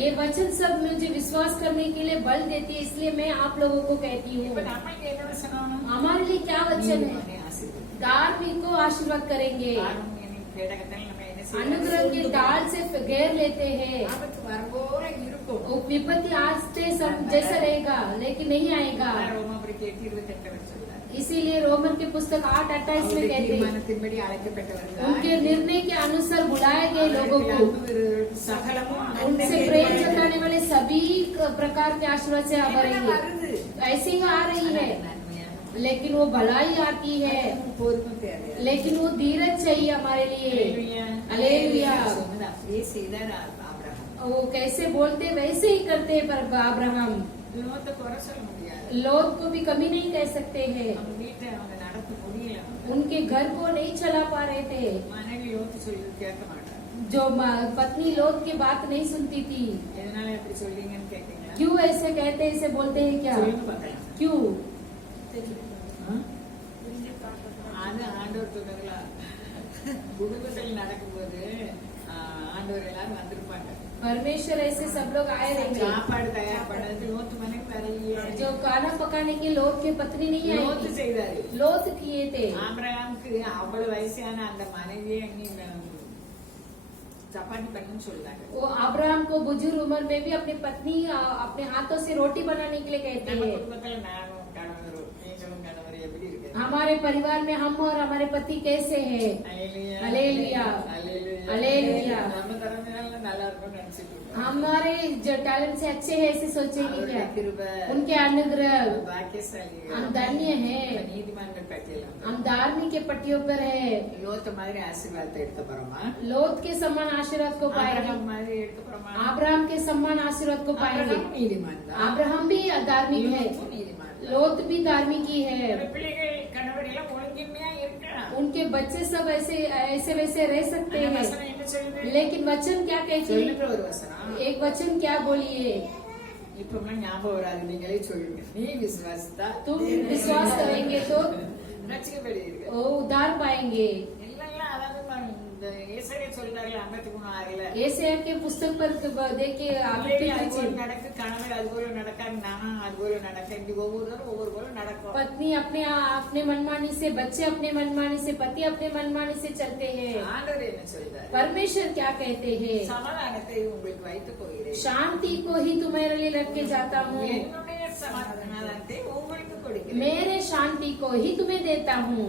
ये वचन सब मुझे विश्वास करने के लिए बल देती है, इसलिए मैं आप लोगों को कहती हूँ। हमारे लिए क्या वचन है? धार्मिक को आशीर्वाद करेंगे, अनुग्रह के डाल से घेर लेते हैं। विपत्ति आते जैसा रहेगा लेकिन नहीं आएगा। इसीलिए रोमन के पुस्तक 8:28 में कहते हैं उनके निर्णय के अनुसार बुलाए गए लोगों को उनसे प्रेम जताने वाले सभी प्रकार के आशीर्वाद से आ रही ऐसी ही आ रही है। लेकिन वो भलाई आती है, लेकिन वो धीरज चाहिए हमारे लिए। हालेलुया। वो कैसे बोलते वैसे ही करते हैं। पर अब्राहम लोथ को भी कमी नहीं कह सकते हैं। उनके घर को नहीं चला पा रहे थे। जो पत्नी लोथ की बात नहीं सुनती थी। क्यों ऐसे कहते हैं, ऐसे बोलते हैं क्या? क्यों? ஆண்டவர் சொன்னதுல குடும்பத்தில் நடக்கும்போது ஆண்டவர் எல்லாரும் வந்திருப்பாங்க। परमेश्वर ऐसे सब लोग आए रहेंगे। சாப்பாடு தயார் பண்ணது லோத் மனைவி வரலையே। जो खाना पकाने की लोथ की पत्नी नहीं आई। லோத் செய்தாரு। लोथ किए थे। ஆபிரகாமுக்கு அவ்வளவு வயசான அந்த மனைவியே चपाती बनने சொல்றாங்க। वो अब्राहम को बुजुर्ग उम्र में भी अपनी पत्नी अपने हाथों से रोटी बनाने के लिए कहते हैं। हमारे परिवार में हम और हमारे पति कैसे हैं? Hallelujah, hallelujah. हमारे जो टैलेंट से अच्छे हैं ऐसे सोचेंगे क्या? उनके अनुग्रह हम धन्य हैं। हम धार्मिक के पट्टियों पर है। लोथ के समान आशीर्वाद को पाएंगे। अब्राहम के समान आशीर्वाद को पाएंगे। अब्राहम भी धार्मिक है, लोथ भी धार्मिक ही है। उनके बच्चे सब ऐसे ऐसे वैसे रह सकते हैं, लेकिन वचन क्या कहती है? एक वचन क्या बोलिए? तुम विश्वास करेंगे तो उद्धार पाएंगे। ஏசாயா के पुस्तक पर देखिए पत्नी अपने अपने मनमानी से, बच्चे अपने मनमानी से, पति अपने मनमानी से चलते हैं। परमेश्वर क्या कहते हैं? शांति को ही तुम्हारे लिए रख के जाता हूँ, मेरे शांति को ही तुम्हें देता हूँ।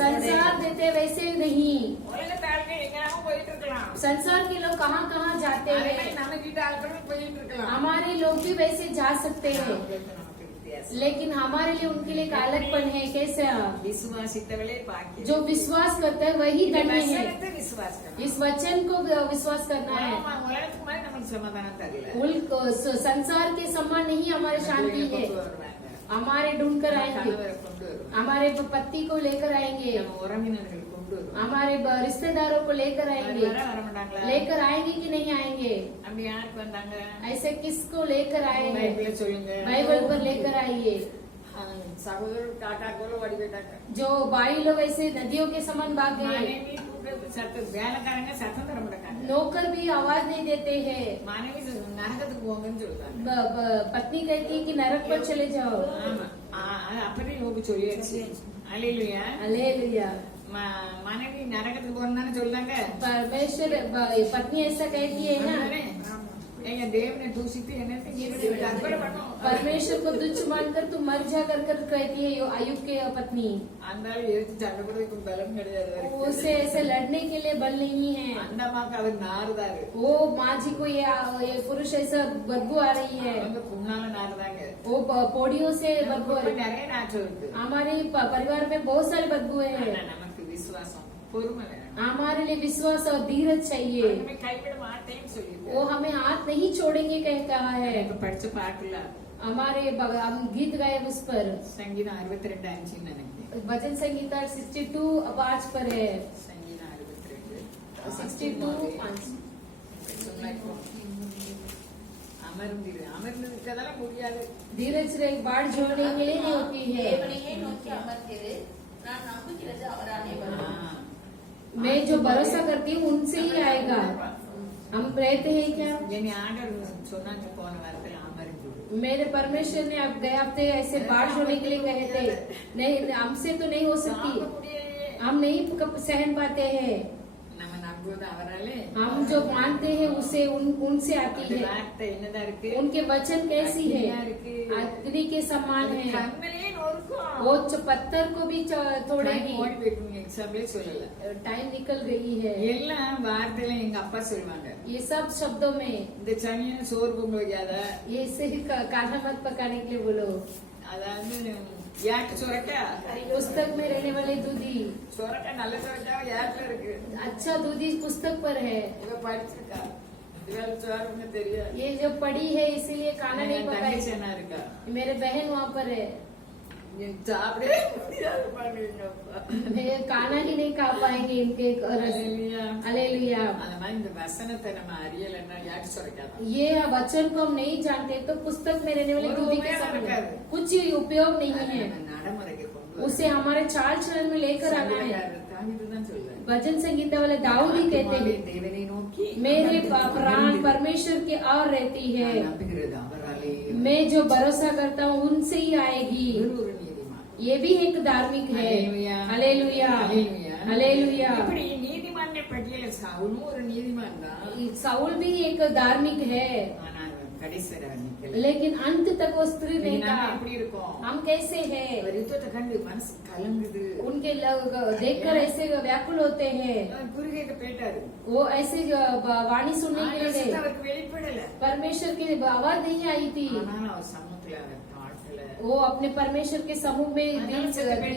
संसार देते वैसे नहीं। संसार के लोग कहाँ कहाँ जाते हैं, हमारे लोग भी वैसे जा सकते हैं, लेकिन हमारे लिए उनके लिए एक अलगपन है। कैसे? जो विश्वास करता है वही धन्य है। इस वचन को विश्वास करना है। संसार के समान नहीं हमारी शांति है। हमारे ढूंढ कर आएंगे, हमारे पति को लेकर आएंगे, हमारे रिश्तेदारों को लेकर आएंगे। लेकर आएंगे कि नहीं आएंगे? ऐसे किसको लेकर आएंगे? बाइबल पर लेकर आइए। जो भाई लोग ऐसे नदियों के समान भाग गए। नौकर भी आवाज नहीं देते हैं। पत्नी कहती है कि नरक पर चले जाओ। हालेलुया। மனைவி நரகத்துக்கு போறேன்னு சொல்றாங்க। परमेश्वर पत्नी ऐसा कहती है ना, देव ने दूषित परमेश्वर को तुच्छ मानकर तू मर जा कर कहती है आयुब के पत्नी। उसे ऐसे लड़ने के लिए बल नहीं है। वो माँ जी को ये पुरुष ऐसा बदबू आ रही है। वो पौड़ियों से बदबू आ रही है। हमारे परिवार में बहुत सारे बदबू है। हमारे लिए विश्वास और धीरज चाहिए। वो हमें हाथ नहीं छोड़ेंगे कह कहा है। हमारे हम गीत गाए उस पर। संगीत 62 भजन संगीता 62 5 पर है। 62 5 धीरज से बाढ़ जोड़ने के लिए नहीं होती है। मैं जो भरोसा करती हूँ उनसे ही आएगा। हम रहते हैं क्या? என்னை ஆண்டவர் சொன்னாங்க போன வாரத்துல அமர்ந்து मेरे परमेश्वर ने अब गए हफ्ते ऐसे बाढ़ होने के लिए कहे थे, नहीं हमसे तो नहीं हो सकती, हम नहीं सहन पाते हैं। நம்ம நம்புவது அவராலே हम जो मानते हैं उसे उनसे आती है। வார்த்தை என்னதா இருக்கு, उनके वचन कैसी है, இருக்கு, अग्नि के समान है, கண்மலையே நொறுக்கும், वो पत्थर को भी तोड़ेगी। ஓடி போயிட்டு எக்ஸாம்பிளே சொல்லல, टाइम निकल गई है। எல்லாம் வார்த்தையில எங்க அப்பா சொல்லுவாங்க, ये सब शब्दों में இந்த சனியன் சோறு பொங்க வைக்காத, ये सही खाना मत पकाने के लिए बोलो। அதாவது யாக்கு சுரக்கா, पुस्तक में रहने वाले दूधी, சுரக்கா நல்ல சுரக்கா யாக்குல இருக்கு, अच्छा दूधी पुस्तक पर है। இவ படிச்சிருக்கா, இவள் சோறுன்னு தெரியாது, ये जो पढ़ी है इसीलिए खाना नहीं पकाई। என்ன இருக்கா, मेरे बहन वहाँ पर है, சாப்பிடவே முடியாது பாருங்க அப்பா, मैं खाना ही नहीं खा पाएंगे इनके அல்லேலூயா. हालेलुया। அந்த மாதிரி இந்த வசனத்தை நம்ம அறியலைன்னா யாக்கு சுரக்காது, ये वचन को हम नहीं जानते तो पुस्तक में रहने वाले दूधी के सामने कुछ उपयोग नहीं है। நடைமுறைக்கு கொண்டு उसे हमारे चाल चलन में लेकर आना है। தான் சொல்றேன், भजन संगीता वाले दाऊद ही कहते हैं, தேவனை நோக்கி मेरे प्राण परमेश्वर की ओर रहती है, நம்புகிறது அவராலே, मैं जो भरोसा करता हूँ उनसे ही आएगी। ஒரு நீதிமான், ये भी एक धार्मिक है। हालेलुया। Hallelujah hallelujah. हालेलुया। இப்படி நீதிமான் பட்டியல சவுலும் ஒரு நீதிமான் தான், साउल भी एक धार्मिक है, ஆனா கடைசி வரை நிக்கல, लेकिन अंत तक वो स्त्री नहीं நாம था। எப்படி இருக்கோம், हम कैसे हैं? ஒரு யுத்தத்தை கண்டு மனசு கலங்குது, उनके देखकर ऐसे व्याकुल होते हैं, குறுகேக்க போயிட்டாரு, वो ऐसे वाणी सुनने के लिए गए। அவருக்கு வெளிப்படல, परमेश्वर की आवाज नहीं आई थी, ஆனாலும் அவர் சமூகத்துல அவர் தாழ்த்தல, वो अपने परमेश्वर के समूह में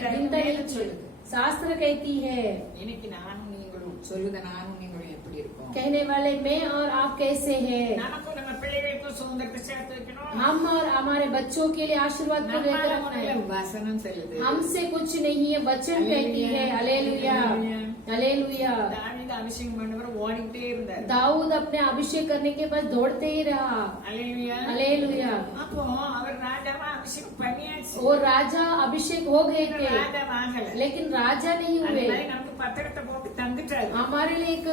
चिंता नहीं की। शास्त्र कहती है, இன்னைக்கு நானும் நீங்களும் சொல்லுத நானும் நீங்களும் எப்படி இருக்கோம், कहने वाले मैं और आप कैसे हैं? நமக்கும் நம்ம பிள்ளைகளுக்கும் சுதந்திரத்தை சேர்த்து வைக்கணும், हम और हमारे बच्चों के लिए आशीर्वाद को लेकर रखना है। வசனம் சொல்லுது, हमसे कुछ नहीं है, वचन कहती है। Hallelujah hallelujah. தாவீது அபிஷேகம் பண்ணவர் ஓடிட்டே இருந்தார், दाऊद अपने अभिषेक करने के बाद दौड़ते ही रहा। அல்லேலூயா हालेलुया। அப்போ அவர் ராஜாவா அபிஷேகம் பண்ணியாச்சு, वो राजा अभिषेक हो गए थे, ராஜா ஆகல, लेकिन राजा नहीं அந்த हुए। மாதிரி நமக்கு பத்திரத்தை போட்டு தந்துட்டாரு, हमारे लिए एक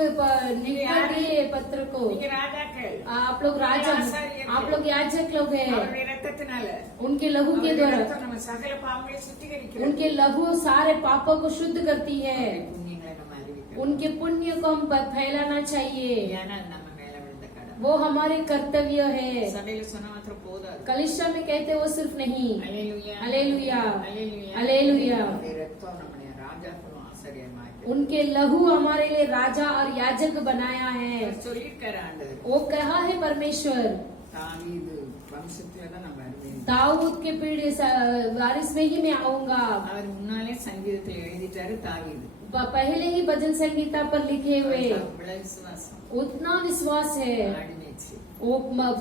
लिखा दिए पत्र को। நீங்க ராஜாக்கள், आप लोग राजा, आप लोग याजक लोग हैं, அவருடைய ரத்தத்தினால उनके लहू के அவருடைய द्वारा, ரத்தம் நம்ம சகல பாவங்களை சுத்திகரிக்கிறது, उनके लहू सारे पापों को शुद्ध करती है। புண்ணியங்களை நம்ம அறிவிக்கணும், उनके पुण्य को हम फैलाना चाहिए, ஏன்னா நம்ம மேல விழுந்த கடமை, वो हमारे कर्तव्य है। சபையில சொன்ன மாத்திரம் போதாது, कलिशा में कहते वो सिर्फ नहीं। அல்லேலூயா हालेलुया அல்லேலூயா हालेलुया। அவருடைய ரத்தம் நம்முடைய ராஜாக்களும் ஆசிரியமாக்கி उनके लहू हमारे लिए राजा और याजक बनाया है। சொல்லியிருக்காரு ஆண்டவர், वो कहा है परमेश्वर, தாவீது வம்சத்துலதான் நம்ம அறிவியல், दाऊद के पीढ़ी वारिस में ही मैं आऊंगा। அவர் முன்னாலே சங்கீதத்தை எழுதிட்டாரு தாவீது, पहले ही भजन संगीता पर लिखे हुए, அவ்வளவு விசுவாசம், उतना विश्वास है। ஆடினேச்சு वो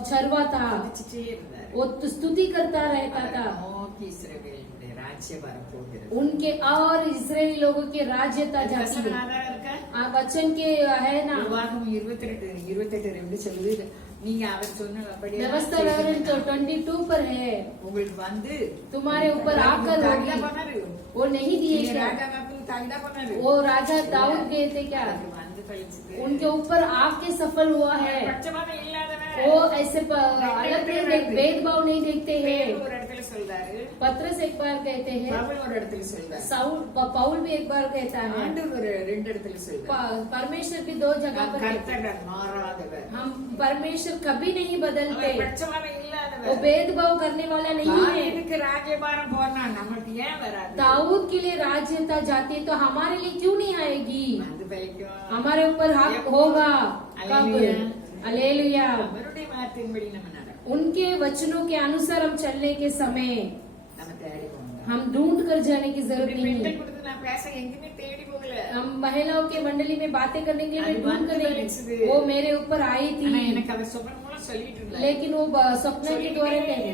छरवा था, படிச்சுட்டே இருந்தாரு, वो स्तुति करता रहता था। நோக்கி இஸ்ரவேலுடைய ராஜ்யம் வரப்போகிறது, उनके और इसराइली लोगों की राज्यता जाती வசனம் है। ஆதாரம் இருக்கா, वचन के है ना, உருவாகம் 28 சொல்லுது, நீங்க அவர் சொன்ன அப்படியே व्यवस्था विवरण तो 22 पर है, உங்களுக்கு வந்து तुम्हारे ऊपर आकर தாகிதா होगी। பண்ணாரு, वो नहीं दिए நீங்க क्या? ராஜாவுக்கு தாகிதா பண்ணாரு, वो राजा दाऊद गए थे क्या? அது வந்து பழிச்சுது, उनके ऊपर आके सफल हुआ है। பட்சபாதம் இல்லாதவன் वो ऐसे अलग नहीं भेदभाव नहीं देखते हैं। ஒரு இடத்துல சொல்றாரு, पत्रस एक बार कहते हैं, பவுல் ஒரு இடத்துல சொல்றாரு, पाउल भी एक बार कहता है, ஆண்டவர் ஒரு 2 இடத்துல சொல்றாரு, परमेश्वर भी 2 जगह पर कहते हैं। கர்த்தர் மாறாதவர், हम परमेश्वर कभी नहीं बदलते, அவர் பட்சபாதம் वो இல்லாதவர், भेदभाव करने वाला नहीं है। தாவீதுக்கு ராஜ்யபாரம் போனா நமக்கு ஏன் வராது, दाऊद के लिए राज्यता जाती है तो हमारे लिए क्यों नहीं आएगी? வந்து பலிக்கும், हमारे ऊपर हक होगा। कब? हालेलुया। हालेलुया। அவருடைய வார்த்தையின்படி நம்ம நடக்கும், उनके वचनों के अनुसार हम चलने के समय நம்ம தேடி போகணும், हम ढूंढ कर जाने की जरूरत नहीं பெண்கள் है। கொடுத்து நான் பேச எங்கேயுமே தேடி போகல, हम महिलाओं के मंडली में बातें करने के लिए அது ढूंढ வந்து कर नहीं, பலிச்சது. वो मेरे ऊपर आई ஆனா थी, எனக்கு அவர் சொப்பனம் மூலம் சொல்லிட்டு இருந்தாரு, लेकिन वो स्वप्न के द्वारा नहीं,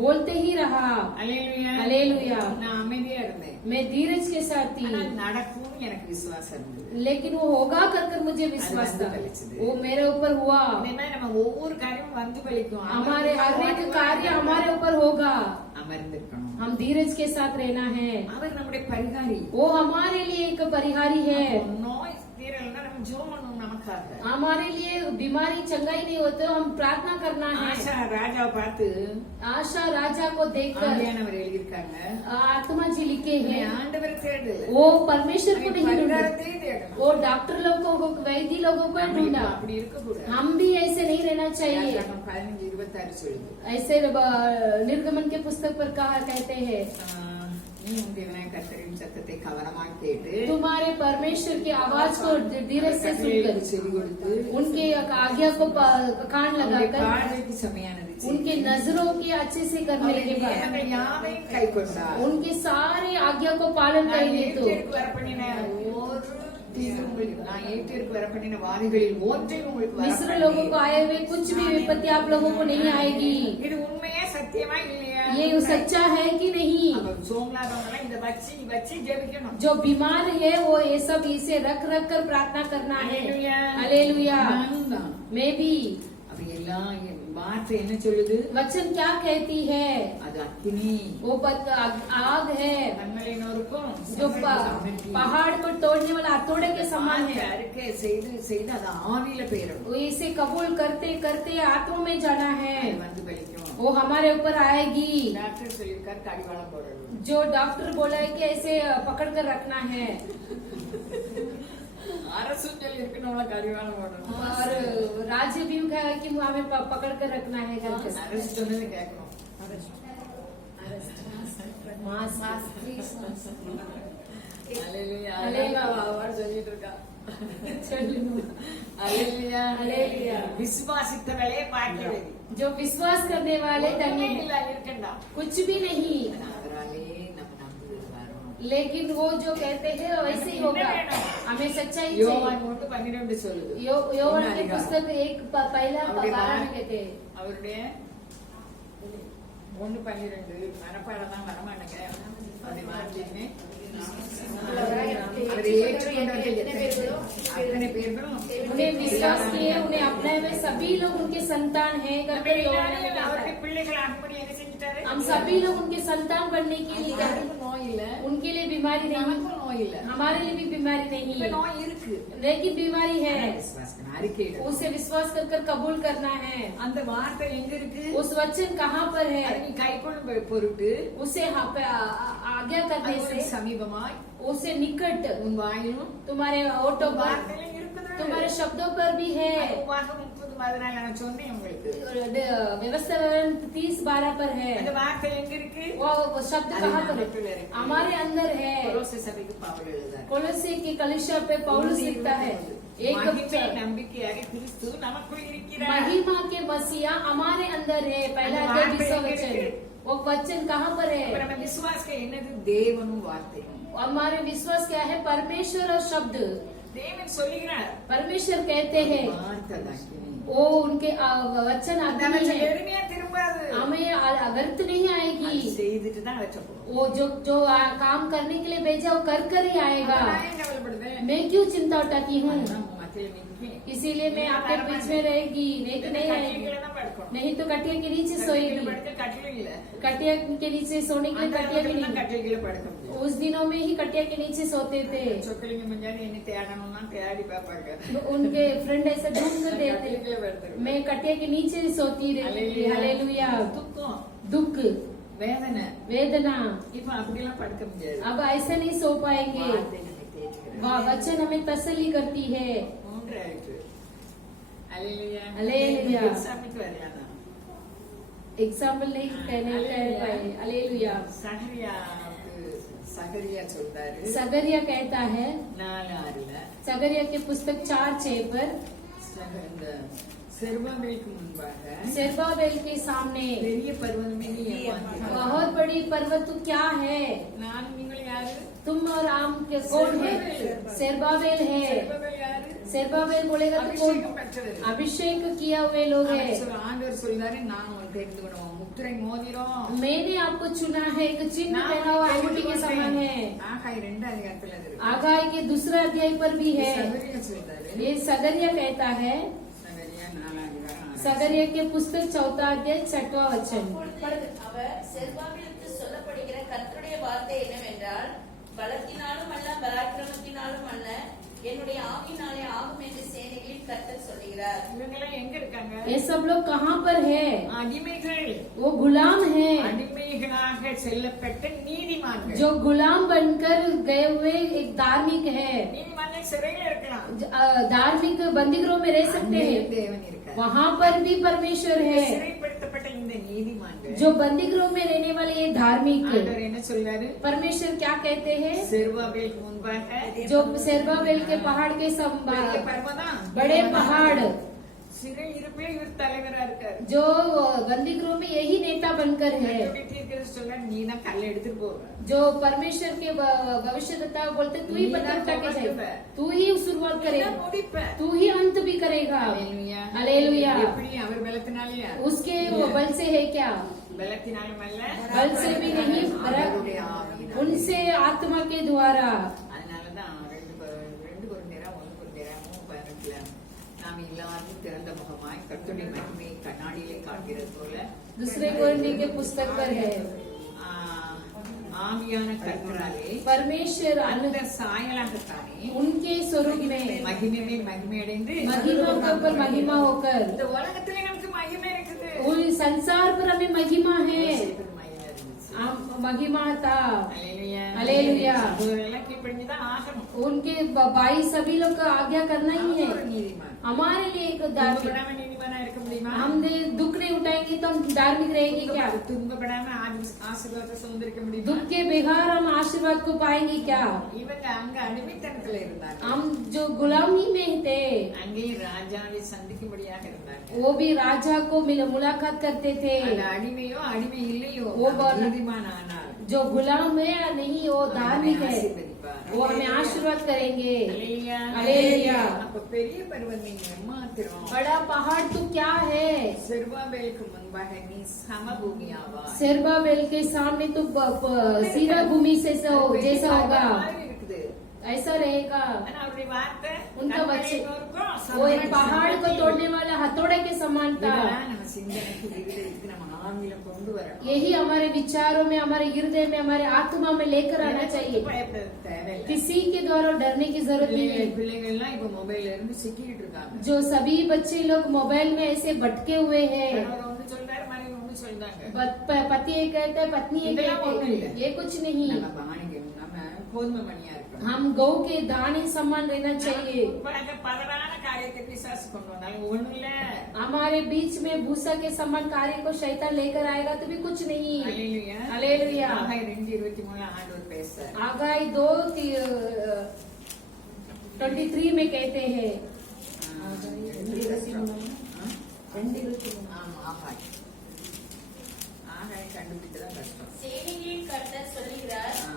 बोलते ही रहा। அல்லேலூயா हालेलुया। நான் அமைதியா இருந்தேன், मैं धीरज के साथ थी, ஆனா நடக்கும்னு எனக்கு விசுவாசம் இருந்தது, लेकिन वो होगा कर मुझे विश्वास था, वो मेरे ऊपर हुआ। இந்த மாதிரி நம்ம ஒவ்வொரு காரியமும் வந்து பலிக்கும், हमारे हर एक कार्य हमारे ऊपर होगा, அமர்ந்திருக்கணும், हम धीरज के साथ रहना है। அவர் நம்முடைய பரிகாரி, वो हमारे लिए एक परिहारी है। நோய் தீரல்னா நம்ம ஜோமனும் நமக்காக. हमारे लिए बीमारी चंगाई नहीं होते, हम प्रार्थना करना है। ஆஷா ராஜாவை பார்த்து आशा राजा को देखकर ஆவியானவர் எழுதியிருக்காங்க, आत्मा जी लिखे நீ हैं, ஆண்டவரை தேடு, वो परमेश्वर को नहीं ढूंढा, பரிகாரத்தையே தேடணும். वो डॉक्टर लोगों को, वैद्य लोगों को ढूंढा। அப்படி இருக்கக்கூடாது. हम भी ऐसे नहीं रहना चाहिए। யாத்திராகமம் 15:26 சொல்லுது, ऐसे निर्गमन के पुस्तक पर कहा कहते हैं, நீ உன் தேவனாகிய கர்த்தரின் சத்தத்தை கவனமாக கேட்டு तुम्हारे परमेश्वर की आवाज को धीरे से सुनकर செவி கொடுத்து उनके आज्ञा को कान அவருடைய लगाकर பார்வைக்கு செம்மையானது செய்து, उनके नजरों के अच्छे से करने के बाद அவருடைய யாவையும் கைக்கொண்டார். उनके सारे आज्ञा को पालन நான் करेंगे तो எகிப்திற்கு வரப்பண்ணின ஒரு தீங்கு உங்களுக்கு, நான் எகிப்திற்கு வரப்பண்ணின வாதைகளில் ஒன்றையும் உங்களுக்கு मिस्र लोगों को आए हुए कुछ भी विपत्ति आप लोगों को नहीं आएगी। இது உண்மையா சத்தியமா இல்லையா? ये सच्चा है कि नहीं? அப்ப சோமலாதவங்க இந்த வச்சு ஜெபிக்கணும். जो बीमार है वो ये सब इसे रख रख कर प्रार्थना करना है। हालेलुया। நானும் தான். मैं भी। அப்ப எல்லாம் வார்த்தை என்ன சொல்லுது? वचन क्या कहती है? அது அக்கினி, वो आग है கண்மலை நொறுக்கும், जो पहाड़ को तोड़ने वाला हथौड़े के समान है। அறிக்கை செய்து செய்து அது ஆவியில பெயரும், वो इसे कबूल करते करते आत्मा में जाना है, வந்து பலிக்கும். वो हमारे ऊपर आएगी। டாக்டர் சொல்லியிருக்காரு கடிவாளம் போடணும். जो डॉक्टर बोला है कि ऐसे पकड़ कर रखना है, அரசு சொல்லி இருக்கு நம்மள கடிவாளம் போடணும். और राज्य भी कहा है कि हमें पकड़ कर रखना है करके। அரசு சொன்னதை கேட்கணும். அல்லேலூயா. அல்லேலூயா. அவர் சொல்லிட்டு இருக்கா. அல்லேலூயா. அல்லேலூயா. விசுவாசித்தவளே பாக்கியவதி. जो विश्वास करने वाले धन्य हैं। இல்ல இருக்கண்டா. कुछ भी नहीं, அவராலே நம்ம நம்புதல் வரணும். लेकिन वो जो कहते हैं वैसे ही होगा। हमें सच्चाई चाहिए। யோவான் 1:12 சொல்லுது. यौवन की पुस्तक एक पहला அவருடைய 12 में कहते हैं, அவருடைய 1:12 மனப்பாடம் தான் வரமாட்டேங்க. அப்படி வார்த்தையுமே அவரை ஏற்றுக்கொண்டவர்கள் அத்தனை பேர்களும் उन्हें विश्वास किए, उन्हें अपनाए हुए सभी लोग उनके संतान हैं करके यौवन में कहता அவருடைய है। பிள்ளைகள் ஆகும்படி என்ன செஞ்சுட்டாரு? हम सभी लोग उनके संतान बनने के लिए யாருக்கும் நோய் இல்ல, उनके लिए बीमारी नहीं, நமக்கும் நோய் இல்ல. हमारे लिए भी बीमारी இப்ப नहीं, நோய் இருக்கு. लेकिन बीमारी है। விசுவாசம் அறிக்கையிட उसे विश्वास कर कर कबूल करना है। அந்த வார்த்தை எங்க இருக்கு? उस वचन कहाँ पर है? அதை நீ கைக்கொள்ளும் பொருட்டு उसे आज्ञा करने அது से, சமீபமாய் उसे निकट உன் வாயிலும் तुम्हारे होठों पर, வார்த்தையிலும் இருக்குது. तुम्हारे शब्दों पर भी है। உபாகம் 30:14 நான் சொன்னேன் உங்களுக்கு. व्यवस्था 30:12 पर है। அந்த வார்த்தை எங்க இருக்கு? वो शब्द कहाँ पर है? हमारे अंदर है। கொலோசை சபைக்கு பவுல் எழுதுறார். कोलोसे की कलीसिया पे पौलुस लिखता है, एक மகிமை நம்பிக்கையாக கிறிஸ்து நமக்குள் இருக்கிறார். महिमा के मसीहा हमारे अंदर है। पहला अध्याय 20 वचन, वो वचन कहाँ पर है? அப்ப நம்ம விசுவாசம் என்னது? தேவனும் வார்த்தையும். हमारे विश्वास क्या है? परमेश्वर और शब्द। தேவன் சொல்லுகிறார், परमेश्वर कहते हैं, வார்த்தை தான் அக்கினி. वो उनके वचन அந்த आगे வச்சனம் है, எளிமையா திரும்பாது. हमें व्यर्थ नहीं அது आएगी। செய்துட்டு தான் வச்சப்போம். वो जो काम करने के लिए भेजा वो कर ही आएगा। நான் ஏன் கவலைப்படுறேன்? मैं क्यों चिंता उठाती हूँ? அதுதான் மத்தியில நிற்கேன். इसीलिए मैं आपके बीच में रहेगी, नहीं तो नहीं आएगी, கட்டில தான் படுக்கணும். नहीं तो कटिया के नीचे கட்டில सोएगी। படுக்க கட்டில இல்ல. कटिया के नीचे सोने के लिए அந்த कटिया भी காலத்துல नहीं, கட்டில கீழ படுக்க முடியும். उस दिनों में ही कटिया के नीचे सोते थे। சொக்கலிங்க மஞ்சாரி என்ன தேடணும்னா தேடி பாப்பாங்க. तो उनके फ्रेंड ऐसे ढूंढ कर கட்டில देते, கீழ படுத்துறது. मैं कटिया के नीचे ही सोती रहती थी। हालेलुया। துக்கம், दुख, வேதனை. वेदना, இப்ப அப்படிலாம் படுக்க முடியாது. अब ऐसे नहीं सो पाएंगे। வார்த்தை நம்மை தேற்றுகிறது. वचन हमें तसल्ली करती है। மூன்றாயிற்று. அல்லேலூயா. அல்லேலூயா. சாமிக்கு வரையானா एग्जाम्पल नहीं कहने कह पाए। हालेलुया। சகரியா சொல்றாரு, सगरिया कहता है, 4:6 सगरिया के पुस्तक 4:6 पर, இந்த செருபாபேலுக்கு முன்பாக सेरुब्बाबेल के सामने பெரிய பர்வதமே நீ ஏமாந்தீர்கள். बहुत बड़ी पर्वत तो क्या है? நான் நீங்கள் யாரு? तुम और आम के कौन है? सेरुब्बाबेल है। செருபாபேல் யாரு? सेरुब्बाबेल बोलेगा तो कौन? அபிஷேகம் பெற்றவர். अभिषेक किया हुए लोग है। ஆண்டவர் சொல்றாரு, நான் உனக்கு தெரிந்து விடுவோம். முத்திரை மோதிரம் मैंने आपको चुना है, एक चिन्ह पहना हुआ अंगूठी के समान है। ஆகாய் 2 அதிகாரத்துல அது இருக்கு. आगाय के दूसरा अध्याय पर भी है। சகரியா சொல்றாரு, ये सगरिया कहता है, சகரியா 4 அதிகாரம் 6. सगरिया के पुस्तक 4 अध्याय 6वां वचन, அப்பொழுது அவர் செருபாபேலுக்கு சொல்லப்படுகிற கர்த்தருடைய வார்த்தை என்னவென்றால், பலத்தினாலும் அல்ல, பராக்கிரமத்தினாலும் அல்ல, என்னுடைய ஆவியினாலே ஆகும் என்று சேனைகளின் கர்த்தர் சொல்லுகிறார். இவங்க எல்லாம் எங்க இருக்காங்க? ये सब लोग कहाँ पर है? அடிமைகள், वो गुलाम है, அடிமைகளாக செல்லப்பட்ட நீதிமான்கள். जो गुलाम बनकर गए हुए एक धार्मिक है। நீதிமான்கள் சிறையில இருக்கலாம், धार्मिक बंदीगृह में रह सकते हैं, தேவன் இருக்கார். वहाँ पर भी परमेश्वर है। சிறைப்படுத்தப்பட்ட இந்த நீதிமான்கள் जो बंदीगृह में रहने वाले ये धार्मिक, ஆண்டவர் என்ன சொல்றாரு? परमेश्वर क्या कहते हैं? செருபாபேலுக்கு முன்பாக जो सेरबाबेल के पहाड़ के பெரிய பர்வதம், बड़े पहाड़, சிறை இருப்பில் இவர் தலைவரா இருக்காரு. जो बंदीगृह में यही नेता बनकर है। கர்த்தருடைய தீர்க்கதரிசி சொல்றாரு, நீ தான் கல்லை எடுத்துட்டு போற. जो परमेश्वर के भविष्यद्वक्ता बोलते तू ही पत्थर उठा के जाए, तू ही शुरुआत करेगा, முடிப்ப. तू ही अंत भी करेगा। அல்லேலூயா. हालेलुया। எப்படி? அவர் பலத்தினாலயா? उसके वो बल से है क्या? பலத்தினாலும் அல்ல, बल से भी नहीं, அவருடைய ஆவியினாலே. उनसे आत्मा के द्वारा। அதனாலதான் 2 கொரிந்தியர் 3:18 நாம் எல்லாரும் திறந்த முகமாய் கர்த்தருடைய மகிமையை கண்ணாடியிலே காண்கிறது போல दूसरे कोरिन्थियों के पुस्तक पर है, ஆவியான கர்த்தராலே परमेश्वर அந்த சாயலாகத்தானே उनके स्वरूप में மகிமை மேல் மகிமை அடைந்து महिमा के ऊपर महिमा होकर, இந்த உலகத்திலே நமக்கு மகிமை இருக்குது. उस संसार पर हमें महिमा है। யோசேப்புக்கு மகிமை இருந்துச்சு. महिमा था। அல்லேலூயா. அல்லேலூயா. சகோதரர்களே, கீழ்ப்படிஞ்சுதான் ஆகணும். उनके भाई सभी लोग का आज्ञा करना ही है। ஒரு நீதிமான் हमारे लिए एक धार्मिक, துன்பப்படாம நீதிமானா இருக்க முடியுமா? हमने दुख नहीं उठाएंगे तो हम धार्मिक रहेंगे क्या? துன்பப்படாம ஆசீர்வாதத்தை சுதந்திரிக்க முடியுமா? दुख के बिहार हम आशीर्वाद को पाएंगे क्या? இவங்க அங்க அடிமைத்தனத்துல இருந்தாங்க. हम जो गुलामी में थे, அங்கே ராஜாவை சந்திக்கும்படியாக இருந்தாங்க. वो भी राजा को मुलाकात करते थे। அந்த அடிமையோ அடிமை இல்லையோ ஓ பால- நீதிமான் ஆனால் जो गुलाम है या नहीं, वो धार्मिक है, ஆசீர்வதிப்பார். वो हमें आशीर्वाद करेंगे। அல்லேலூயா. அல்லேலூயா. அப்ப பெரிய பர்வதம் நீங்க எம்மாத்திரம் बड़ा पहाड़ तो क्या है? செருபாபேலுக்கு முன்பாக நீ சமபூமியாவாய். सेरबाबेल के सामने तो सीरा भूमि से जैसा होगा, மாதிரி இருக்குது. ऐसा रहेगा। ஆனா அவருடைய வார்த்தை उनका वचन கண்மலையோருக்கும் वो एक पहाड़ को तोड़ने वाला हथौड़े के समान था। இதெல்லாம் நம்ம சிந்தனைக்கு இருதயத்துக்கு நம்ம ஆவியில கொண்டு வரணும். यही हमारे विचारों में, हमारे हृदय में, हमारे आत्मा में लेकर आना चाहिए। பயப்பட தேவையில்லை. किसी के द्वारा डरने की जरूरत नहीं है। பிள்ளைகள்லாம் இப்ப மொபைல்ல இருந்து சிக்கிட்டு இருக்காங்க. जो सभी बच्चे लोग मोबाइल में ऐसे भटके हुए हैं। கணவர் ஒண்ணு சொல்றாரு, மனைவி ஒண்ணு சொல்றாங்க. पति ये कहता है, पत्नी ये कहती है, ये कुछ नहीं। நம்ம பாணிக்கணும், நம்ம கோதுமை மணியா இருக்கணும். हम गौ के दाने समान रहना चाहिए। உட்பட பதறான காரியத்தை பிசாசு கொண்டு வந்தாலும் ஒண்ணும் இல்ல. हमारे बीच में भूसा के समान कार्य को शैतान लेकर आएगा तो भी कुछ नहीं। அல்லேலூயா. हालेलुया। ஆகாய் 2:23 ஆண்டவர் பேசுறார். आगाई 2:23 में कहते हैं, ஆமா, ஆகாய். ஆகாய் கண்டுபிடிச்சதான் கஷ்டம். சேனைகளின் கர்த்தர் சொல்லுகிறார், ஆ.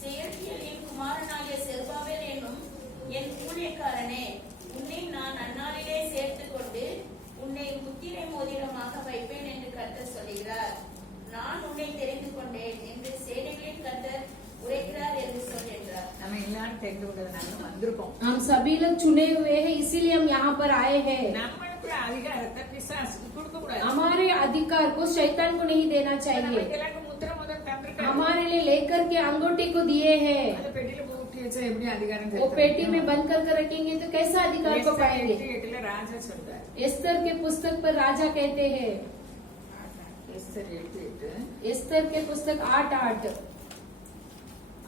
செயற்கையின் குமாரனாகிய செருபாபேல் என்னும் என் ஊழியக்காரனே, உன்னை நான் அந்நாளிலே சேர்த்துக் கொண்டு உன்னை முத்திரை மோதிரமாக வைப்பேன் என்று கர்த்தர் சொல்லுகிறார். நான் உன்னை தெரிந்து கொண்டேன் என்று சேனைகளின் கர்த்தர் உரைக்கிறார் என்று சொல்கிறார். நம்ம எல்லாரும் தெரிந்து கொண்டதுனால வந்திருக்கோம். हम सभी लोग चुने हुए हैं, इसीलिए हम यहाँ पर आए हैं। நம்மளுக்கு அதிகாரத்தை பிசாசுக்கு கொடுக்க கூடாது. हमारे अधिकार को शैतान को नहीं देना चाहिए। நமக்கு எல்லாருக்கும் முத்திரை முதல் தந்திருக்காரு. हमारे लिए लेकर के अंगूठी को दिए हैं। அந்த பெட்டியில பூட்டி வச்சா எப்படி அதிகாரம் वो पेटी में बंद कर कर रखेंगे तो कैसा अधिकार को पाएंगे? 8:8 ராஜா சொல்றார். एस्तर के पुस्तक पर राजा कहते हैं, எஸ்தர் 8:8 एस्तर के पुस्तक 8:8,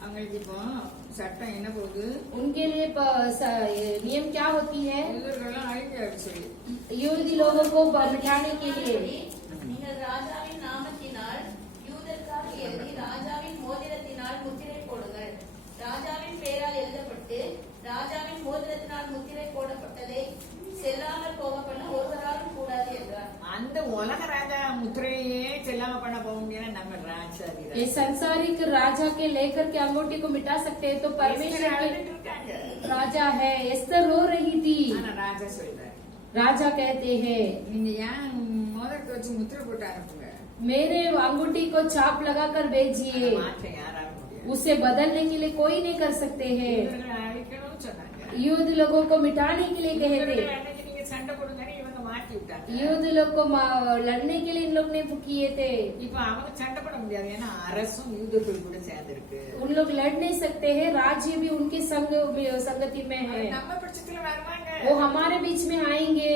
அவங்களுக்கு இப்போ சட்டம் என்ன போகுது? उनके लिए नियम क्या होती है? யூதர்கள்லாம் அழிஞ்சு சொல்லி यहूदी लोगों को मिटाने के लिए நீங்கள் ராஜாவின் நாமத்தினால் யூதருக்காக எழுதி ராஜாவின் மோதிரத்தினால் முத்திரை போடுங்கள். ராஜாவின் பெயரால் எழுதப்பட்டு ராஜாவின் மோதிரத்தினால் முத்திரை போடப்பட்டதை செல்லாமல் போக பண்ண ஒருவராலும் கூடாது என்றார். அந்த உலக ராஜா முத்திரையே செல்லாம பண்ண போக முடியாது. நம்ம ராஜாதிராஜ ये संसारिक राजा के लेकर के अंगूठी को मिटा सकते हैं तो परमेश्वर के இருக்காங்க. राजा है। एस्तर रो रही थी। ஆனா ராஜா சொல்றாரு, राजा कहते हैं, நீங்க ஏன் மோதிரத்தை வச்சு முத்திரை போட்டு அனுப்புங்க. मेरे अंगूठी को छाप लगाकर भेजिए। அதை மாற்ற யாரால முடியாது. उसे बदलने के लिए कोई नहीं कर सकते हैं। யூதர்களை அழிக்கணும்னு சொன்னாங்க. युद्ध लोगों को मिटाने के लिए कहते, யூதர்களை அன்னைக்கு நீங்க சண்டை போடுங்கன்னு இவங்க மாற்றி விட்டாங்க. युद्ध लोग को लड़ने के लिए इन लोग ने किए थे. இப்ப அவங்க சண்டை போட முடியாது, ஏன்னா அரசும் யூதர்கள் கூட சேர்ந்திருக்கு. उन लोग लड़ नहीं सकते हैं, राज्य भी उनके संगति में है. நம்ம பட்சத்துல வருவாங்க, वो हमारे बीच में आएंगे,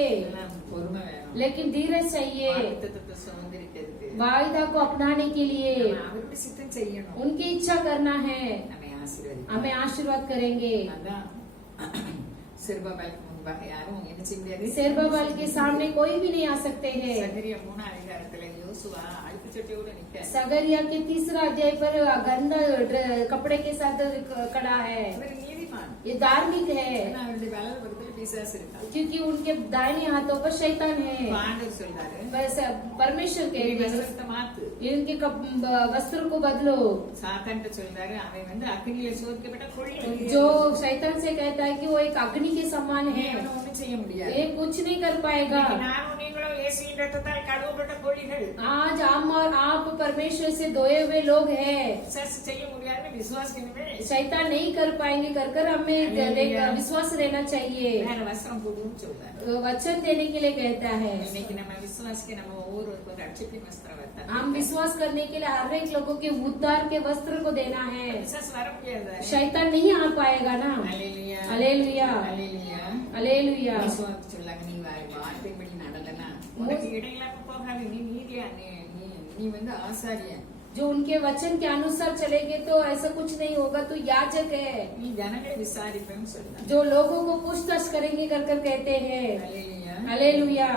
பொறுமை வேணும். लेकिन धीरज चाहिए வாக்குத்தத்தத்தை சுதந்திரிக்கிறதுக்கு वायदा को अपनाने के लिए. அவருடைய சித்தம் செய்யணும். उनकी इच्छा करना है, நம்மை ஆசீர்வதிப்பார். हमें आशीर्वाद करेंगे. அதான் செருபாபேலுக்கு முன்பாக யாரும் என்ன செய்ய முடியாது. सेरुब्बाबेल के सामने कोई भी नहीं आ सकते हैं. சகரியா 3 அதிகாரத்துல யோசுவா அழுக்கு சட்டையோட நிக்க. सगरिया के 3 अध्याय पर गंदा कपड़े के साथ खड़ा है. இவர் நீதிமான், ये धार्मिक है ஏன்னா அவருடைய வலது பக்கத்துல பிசாசு இருக்கா. क्योंकि उनके दाहिने हाथों पर शैतान है. ஆண்டவர் சொல்றாரு, बस परमेश्वर நீ के வஸ்திரத்தை மாத்து. इनके वस्त्र को बदलो. சாத்தான்ட்ட சொல்றாரு, அவன் அக்னியில சோதிக்கப்பட்ட கொள்ளி. जो शैतान से कहता है कि वो एक अग्नि के समान है, ஒண்ணும் செய்ய முடியாது. ये कुछ नहीं कर पाएगा. நானும் நீங்களும் இயேசுவின் ரத்தத்தால் கழுவப்பட்ட கொள்ளிகள். आज हम और आप परमेश्वर से धोए हुए लोग हैं. விசுவாசம் செய்ய முடியாதுன்னு விசுவாசிக்கணுமே. शैतान नहीं कर पाएंगे कर हमें विश्वास रहना चाहिए. வேற வஸ்திரம் போடுன்னு சொல்றாரு. वचन देने के लिए कहता है. இன்னைக்கு நம்ம விசுவாசிக்க நம்ம ஒவ்வொருவருக்கும் ரட்சிப்பின் வஸ்திரம் வைத்தார். हम विश्वास करने के लिए हर एक लोगों के उद्धार के वस्त्र को देना है. விசுவாசம் வர முடியாது. शैतान नहीं आ पाएगा ना. அல்லேலூயா, அல்லேலூயா, அல்லேலூயா. அல்லேலூயா. விசுவாசம் சொல்லாங்க, நீ வார்த்தைப்படி நடந்தனா உனக்கு இடையிலாம போகாது. நீ நீதியா, நீ ஆசாரியன். जो उनके वचन के अनुसार चलेंगे तो ऐसा कुछ नहीं होगा. तो याजक है, நீ ஜனங்களை விசாரிப்பேன்னு சொல்றாங்க. जो लोगों को पूछताछ करेंगे कर कर कहते हैं. அல்லேலூயா, हालेलुया.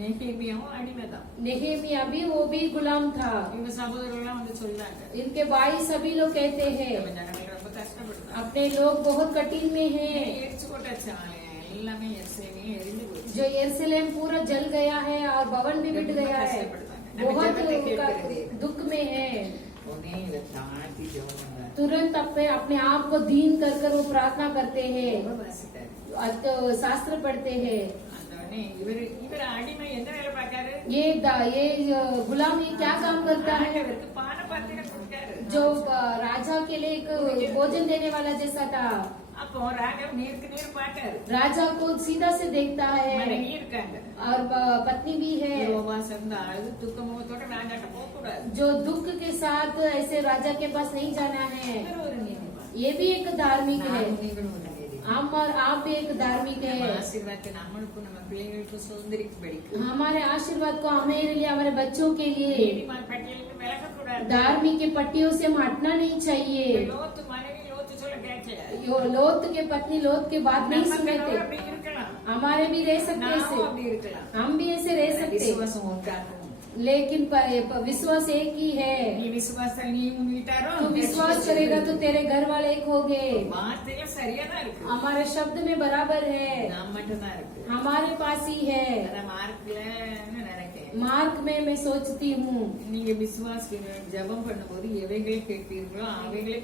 நெகேமியாவும் அடிமைதான். नेहेमिया भी वो भी गुलाम था. இவங்க சகோதரர்கள்லாம் வந்து சொல்றாங்க, इनके भाई सभी लोग कहते हैं நம்ம ஜனங்கள் ரொம்ப கஷ்டப்படுறாங்க. अपने लोग बहुत कठिन में हैं. எரிச்சு போட்டாச்சு எல்லாமே, எருசலேமே எரிஞ்சு போச்சு. जो यरूशलेम पूरा जल गया है और भवन भी मिट गया है. बहुत दुख में है. उन्हें ताती जवान बना तुरंत अपने आप को दीन कर कर वो प्रार्थना करते हैं, வாசிட்டாரு. शास्त्र पढ़ते हैं. ஆண்டவனே, இவர் அடிமை என்ன வேலை பார்க்காரு? ये गुलाम ये क्या काम करता है? இவருக்கு பான பாத்திரம் கொடுக்காரு. जो राजा के लिए एक भोजन देने वाला जैसा था. அப்போ ராஜா நேருக்கு நேர் பார்க்காரு. राजा को सीधा से देखता है மனைவி இருக்காங்க, और पत्नी भी है. உபவாசம் இருந்தா அழுது துக்கமுகத்தோட ராஜாட்ட போக கூடாது. जो दुख के साथ ऐसे राजा के पास नहीं जाना है. இவர் ஒரு நீதிமான். ये भी एक धार्मिक है. நானும் நீங்களும் ஒரு நீதிமான். हम और आप भी एक धार्मिक है. நம்ம ஆசீர்வாதத்தை நம்மளுக்கும் நம்ம பிள்ளைகளுக்கும் சுதந்திரிக்கும்படிக்கு हमारे आशीर्वाद को हमारे लिए हमारे बच्चों के लिए நீதிமான் பட்டியலுக்கு விலகக்கூடாது. धार्मिक के पट्टियों से हम हटना नहीं चाहिए. லோத்து மனைவி லோத்து சொல்ல கேட்கல. लोत के पत्नी लोत के बात नहीं நம்ம सुनते. அப்படி இருக்கலாம், हमारे भी रह सकते நாமும் ऐसे, அப்படி இருக்கலாம். हम भी ऐसे रह सकते. விசுவாசம் ஒன்றாகும். लेकिन विश्वास एक ही है. நீ விசுவாசம் நீ உன் வீட்டாரும் तू विश्वास करेगा तो तेरे घर वाले एक होंगे. வார்த்தைகள் சரியா தான் இருக்கு, हमारे शब्द में बराबर है, நாம் மட்டும் தான் இருக்கு. हमारे पास ही है. அதான் மார்க்ல நினைக்கிறேன். मार्ग में मैं सोचती हूँ நீங்க விசுவாசிக்க ஜெபம் பண்ணும்போது எவைகளை கேட்பீர்களோ அவைகளை